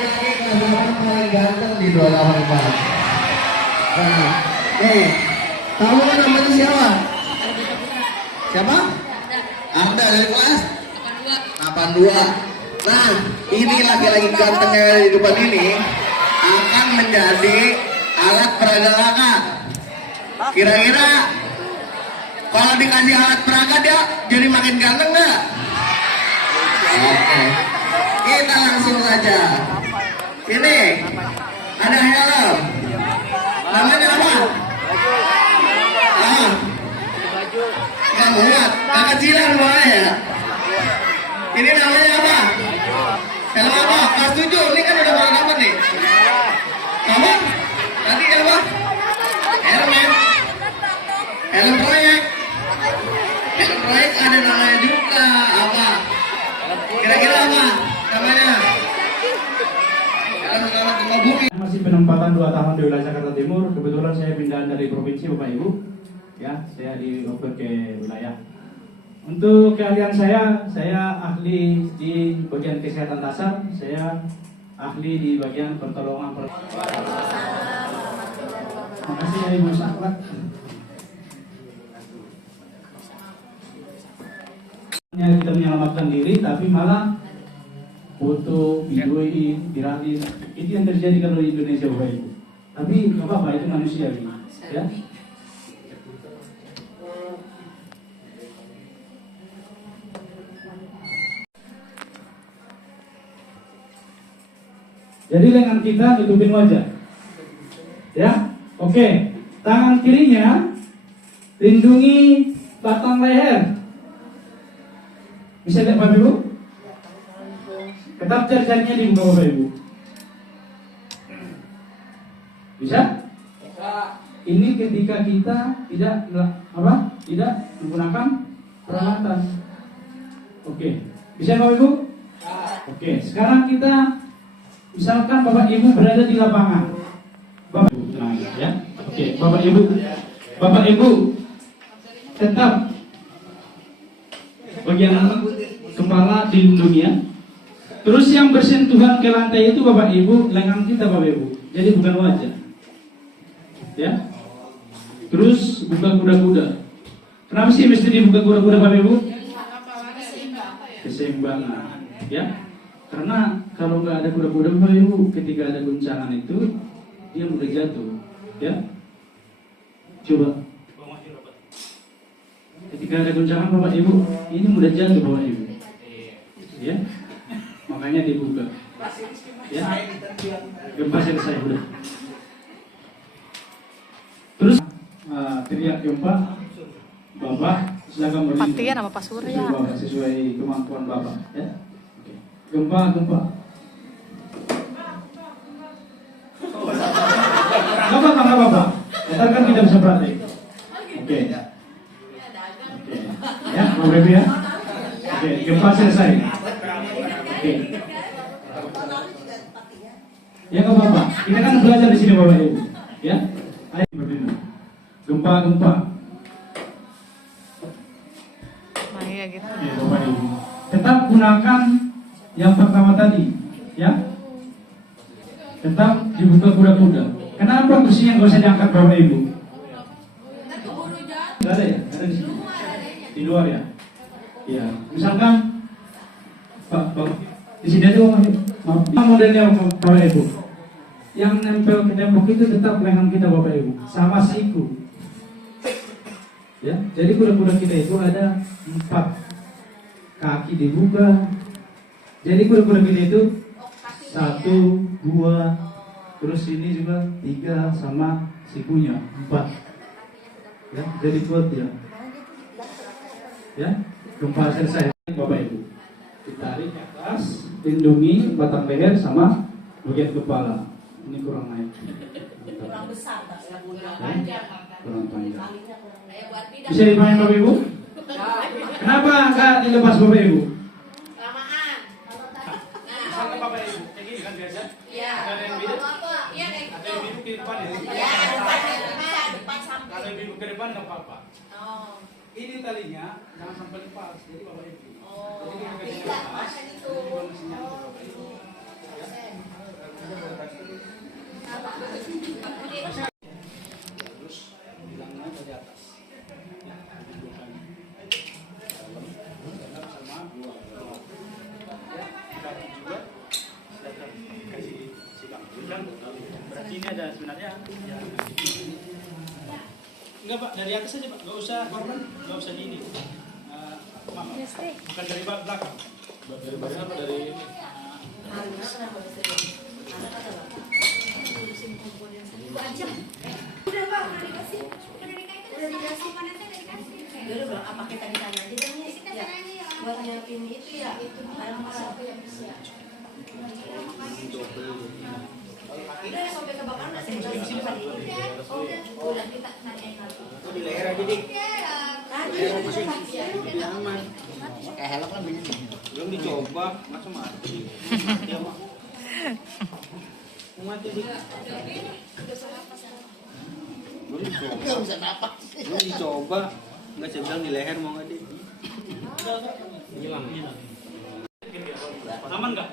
lagi kelas 8 paling ganteng di 284. Nah, nih, tahu namanya siapa? Siapa? Arda dari kelas 82. Nah, ini laki-laki ganteng yang ada di depan ini akan menjadi alat peraga kakak. Kira-kira kalau dikasih alat peraga dia jadi makin ganteng nggak? Oke, kita langsung saja. Ini ada helm. Namanya apa? Nggak muat, kekecilan boleh ya. Ini namanya apa? Helm apa? Kelas 7, ini kan udah pernah dapat nih. Kamu? Tadi apa? Helm. Helm proyek. Helm proyek ada namanya juga. Apa? Kira-kira apa namanya? Helm selamat gempa bumi. Masih penempatan 2 tahun di wilayah Jakarta Timur. Kebetulan saya pindah dari provinsi Bapak Ibu. Ya, saya dioper ke wilayah. Untuk keahlian saya ahli di bagian kesehatan dasar, saya ahli di bagian pertolongan. Makasih ya Ibu Saklat. Kita menyelamatkan diri, tapi malah foto, videoin, viralin. Itu yang terjadi kalau di Indonesia Bapak Ibu. Tapi nggak apa-apa, itu manusia ya. Jadi lengan kita tutupin wajah. Ya, oke. Tangan kirinya lindungi batang leher. Bisa lihat Bapak Ibu? Tetap jari-jarinya dibuka Bapak Ibu. Bisa? Ini ketika kita tidak menggunakan peralatan. Oke. Bisa Bapak Ibu? Oke. Sekarang kita misalkan Bapak Ibu berada di lapangan. Bapak Ibu, ya. Oke, Bapak Ibu tetap bagian kepala dilindungi ya. Terus yang bersentuhan ke lantai itu Bapak Ibu lengan kita Bapak Ibu. Jadi bukan wajah. Ya. Terus buka kuda-kuda. Kenapa sih mesti dibuka kuda-kuda Bapak Ibu? Keseimbangan. Ya. Karena kalau nggak ada kuda-kuda Bapak Ibu, ketika ada guncangan itu dia mudah jatuh, ya. Coba. Ketika ada guncangan Bapak Ibu, ini mudah jatuh Bapak Ibu, ya. Makanya dibuka, ya. Gempa selesai udah. Terus teriak gempa, Bapak silakan berdiri. Pastikan sama Pak Surya. Bapak sesuai kemampuan Bapak, ya. Gempa. Gak apa-apa. Ntar kan kita bisa praktek. Oke. Ya, Bapak Ibu ya. Oke, gempa selesai. Oke. Ya gak apa-apa. Kita kan belajar di sini Bapak Ibu. Ya. Ayo berdiri. Gempa. Nah, iya gitu. Ya, Bapak Ibu. Tetap gunakan yang pertama tadi, ya. Tetap dibuka kuda-kuda. Kenapa kursinya nggak usah diangkat Bapak Ibu? Nggak ada ya? Ada di sini. Di luar ya? Iya. Misalkan Pak, di sini aja maaf. Modelnya Bapak Ibu. Yang nempel ke tembok itu tetap lengan kita Bapak Ibu, sama siku. Ya. Jadi kuda-kuda kita itu ada 4 kaki dibuka. Jadi kuda-kuda kita itu 1, 2, terus ini juga 3 sama sikunya 4. Ya, jadi kuat ya. Ya, gempa selesai Bapak Ibu. Ditarik ke atas, lindungi batang leher sama bagian kepala. Ini kurang naik. Kurang besar, Kurang panjang. Bisa dipakai Bapak Ibu? Kenapa enggak dilepas Bapak Ibu? Sama Bapak Ibu, kayak gini kan biasa? Iya. Ada yang biru? Iya kayak gitu. Ada yang biru ke depan ya? Iya, depan samping. Kalau yang biru ke depan nggak apa-apa. Oh. Ini talinya jangan sampai lepas, jadi Bapak Ibu. Oh. Jadi agak lepas. Jadi kondisinya Bapak Ibu. Sini ada sebenarnya. Ya. Enggak Pak, dari atas aja Pak, nggak usah korban, nggak usah di ini. Maaf, bukan dari belakang. Dari belakang apa dari ini? Udah Pak, udah dikasih. Udah dikasih. Udah bilang apa kita ditanya aja dong ya. Buat nyiapin itu ya. Barang-barang. Udah sampai kebakaran udah simpan. Udah kita tanyain lagi. Di leher aja dik. Tadi Aman. Pakai helm lah begini. Belum dicoba, masa mati. Dia mah. Mati dik. Belum dicoba. Enggak bisa napas. Belum dicoba. Enggak saya bilang di leher mau nggak dik? Hilang. Aman nggak?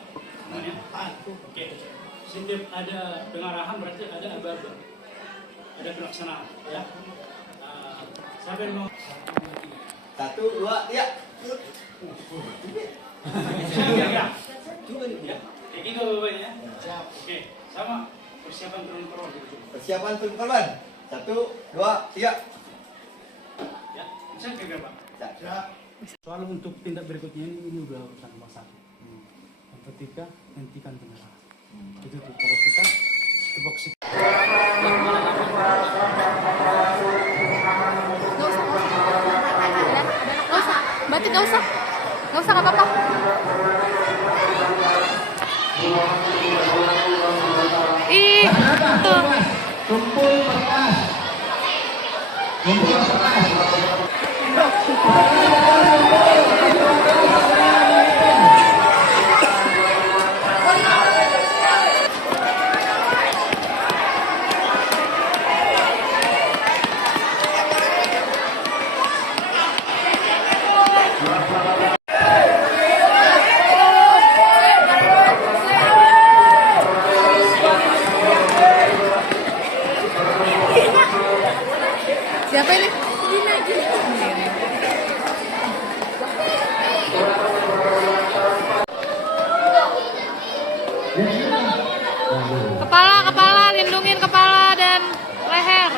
Aman ya? Oke. Setiap ada pengarahan berarti ada aba-aba. Ada pelaksanaan ya. Siapa yang mau? 1, 2, 3. Ya. Kayak gitu bapaknya ya. Oke, sama persiapan turun korban gitu. Persiapan untuk korban. 1, 2, 3. Ya, bisa kira Pak. Siap. Soal untuk tindak berikutnya ini udah urusan nomor 1. Yang ketiga, hentikan pendarahan. Itu tuh kalau kita tupoksi. Gak usah. Berarti gak usah. Gak usah, gak apa-apa. Ih, tuh. Kumpul berkas. Kumpul berkas. Siapa ini? Kepala, lindungin kepala dan leher.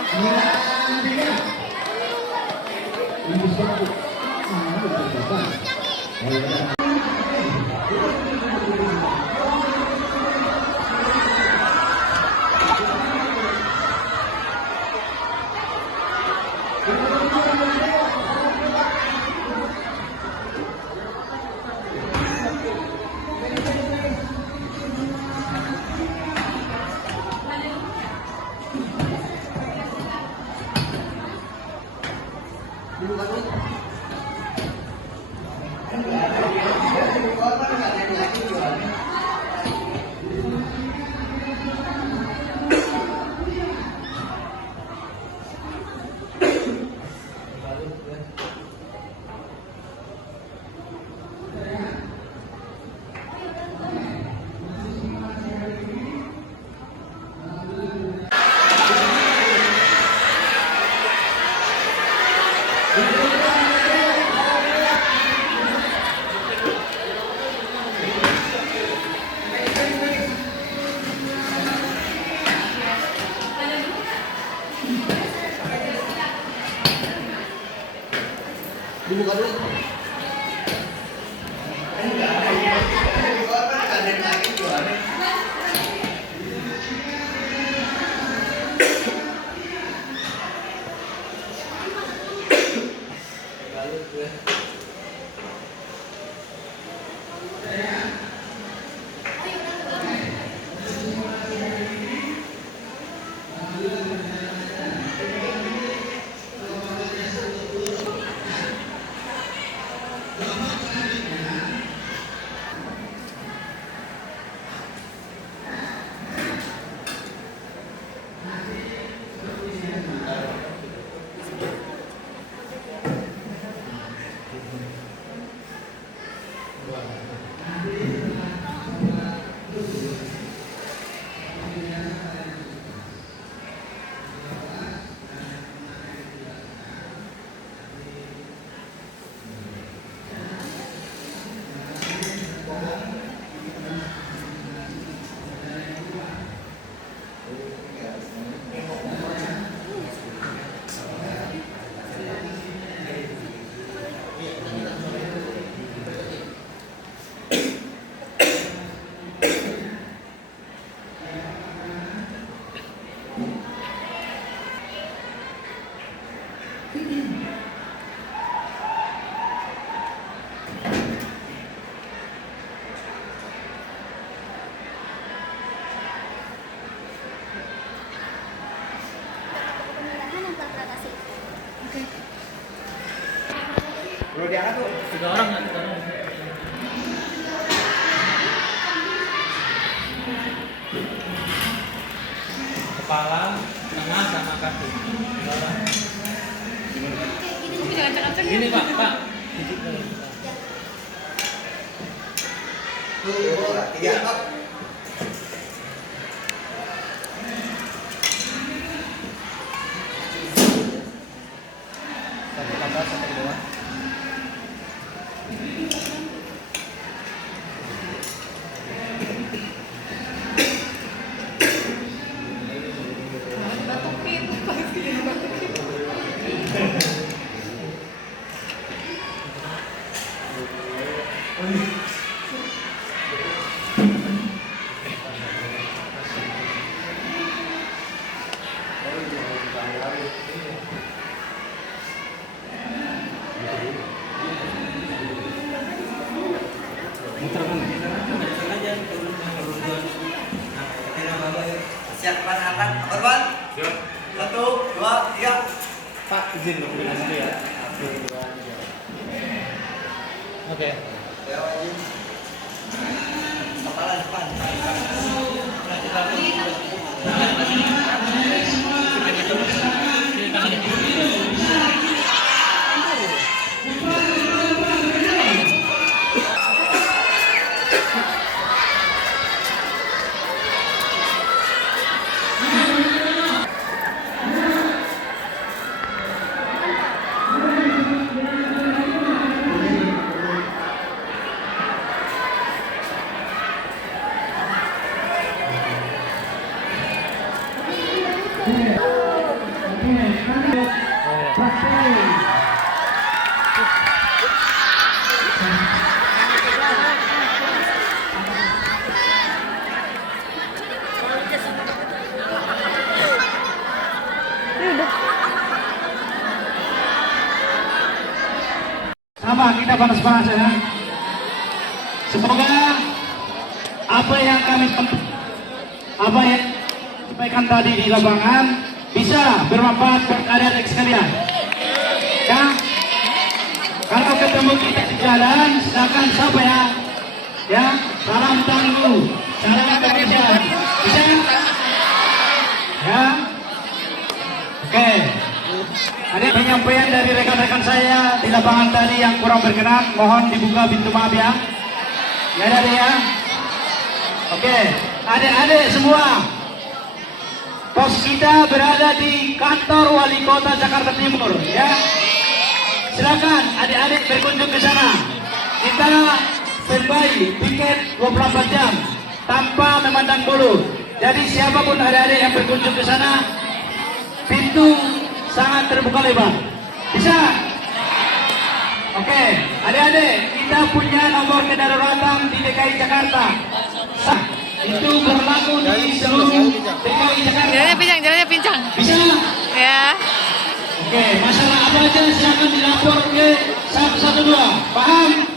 Dibuka dulu. Perlu diangkat tuh. 3 orang nggak 3 orang. Kepala, tengah sama kaki. 3 orang. Ini Pak, Pak. Tiga. Satu tambah, satu ke bawah. Siap angkat, korban. Siap. 1, 2, 3. Pak, izin dong dulu ya. 1, 2, 3. Oke. Kepala depan. Sama kita panas-panas ya. Semoga apa yang sampaikan tadi di lapangan bisa bermanfaat buat adik-adik sekalian. Ya, kalau ketemu kita di jalan, silakan sapa ya. Ya, salam tangguh, salam Indonesia. Bisa? Ya. Oke. Ada penyampaian dari rekan-rekan saya di lapangan tadi yang kurang berkenan, mohon dibuka pintu maaf ya. Ya ada ya. Oke, adik-adik semua, pos kita berada di kantor Wali Kota Jakarta Timur ya. Silakan adik-adik berkunjung ke sana. Kita standby piket 24 jam tanpa memandang bulu. Jadi siapapun adik-adik yang berkunjung ke sana, pintu sangat terbuka lebar. Bisa? Oke, adik-adik, kita punya nomor kedaruratan di DKI Jakarta. Itu berlaku di seluruh DKI Jakarta. Jalannya pincang. Bisa? Ya. Oke, masalah apa aja silakan dilapor ke 112. Paham?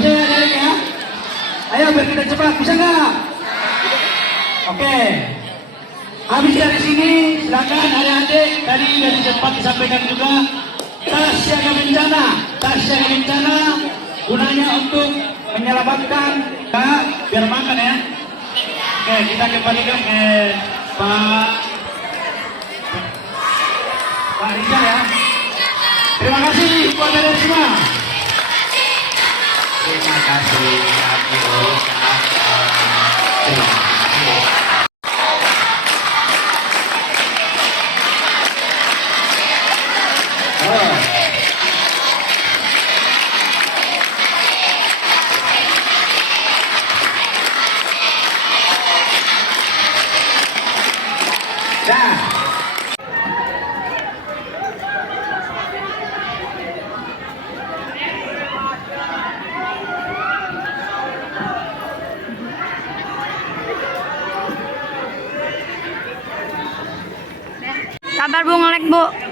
Bisa ya adik ya? Ayo biar kita cepat, bisa nggak? Oke. Habis dari sini, silakan adik-adik, tadi sudah sempat disampaikan juga, tas siaga bencana gunanya untuk menyelamatkan, biar makan ya. Oke, kita kembalikan ke Pak Rizal ya. Terima kasih buat adik semua. Terima kasih. Sabar Bu, ngelek Bu.